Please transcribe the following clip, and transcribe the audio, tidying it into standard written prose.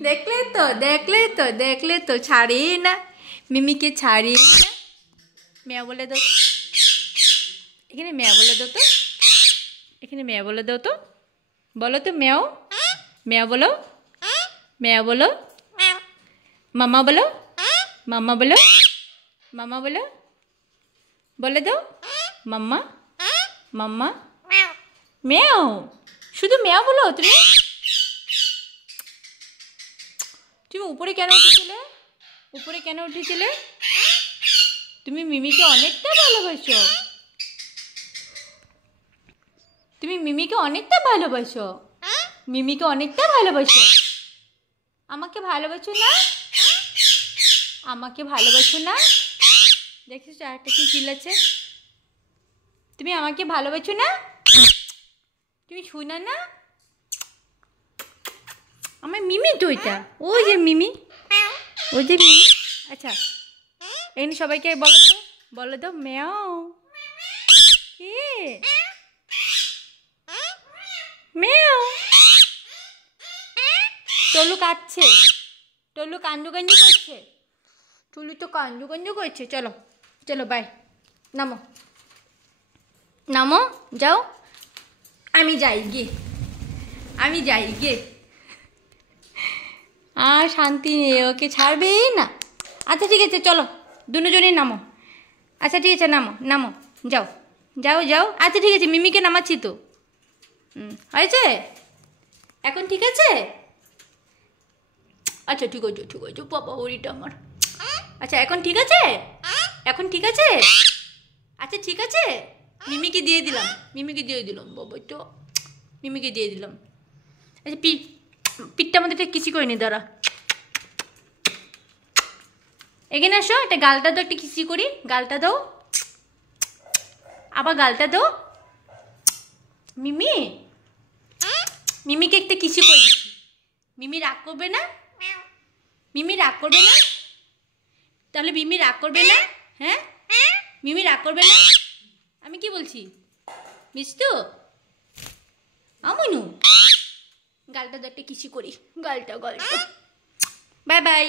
देखले तो छाड़े ना मिमी के छाड़े ना म्याओ बोले दो এখানে म्याओ बोले दो तो এখানে म्याओ बोले दो तो बोलो तो म्याओ म्याओ बोलो म्याओ बोलो मामा बोलो मामा बोलो मामा बोलो बोले दो मम्मा मम्मा म्याओ शुद्ध म्याओ बोलो তুমি উপরে কেন উঠেছিলে উপরে কেন উঠেছিলে তুমি মিমিকে অনেকটা ভালোবাসো তুমি মিমিকে অনেকটা ভালোবাসো মিমিকে অনেকটা ভালোবাসো আমাকে ভালোবাসো না আমাকে ভালোবাসো না দেখছো আরেকটা কি চিল্লাচ্ছে তুমি আমাকে ভালোবাসো না তুমি শোনা না আমার মিমি তো এটা ওই যে মিমি আচ্ছা এখানে সবাইকে বলো তো ম্যাও কে ম্যাও টলু কাঁদছে টলু কান্দু করছে টুলু তো কান্দু করছে চলো চলো বাই নামো নামো যাও আমি যাই গিয়ে আর শান্তি নেই ওকে ছাড়বেই না আচ্ছা ঠিক আছে চলো দুজনেই নামো আচ্ছা ঠিক আছে নামো যাও যাও যাও আচ্ছা ঠিক আছে মিমিকে নামাচ্ছি তো হয়েছে এখন ঠিক আছে আচ্ছা ঠিক আছে বাবা ওরিটা আমার আচ্ছা এখন ঠিক আছে আচ্ছা ঠিক আছে মিমিকে দিয়ে দিলাম বাবা তো মিমিকে দিয়ে দিলাম আচ্ছা পিঠটা মধ্যে কিসি করে নি দাঁড়া এখানে আসো একটা গালটা দাও একটা কিসি করি গালটা দাও আবার গালটা দাও মিমিকে একটা কিসি করে দিচ্ছি মিমি রাগ করবে না তাহলে মিমি রাগ করবে না হ্যাঁ মিমি রাগ করবে না আমি কি বলছি মিষ্টু আমনু গালটা একটা কিসি করি গালটা বাই বাই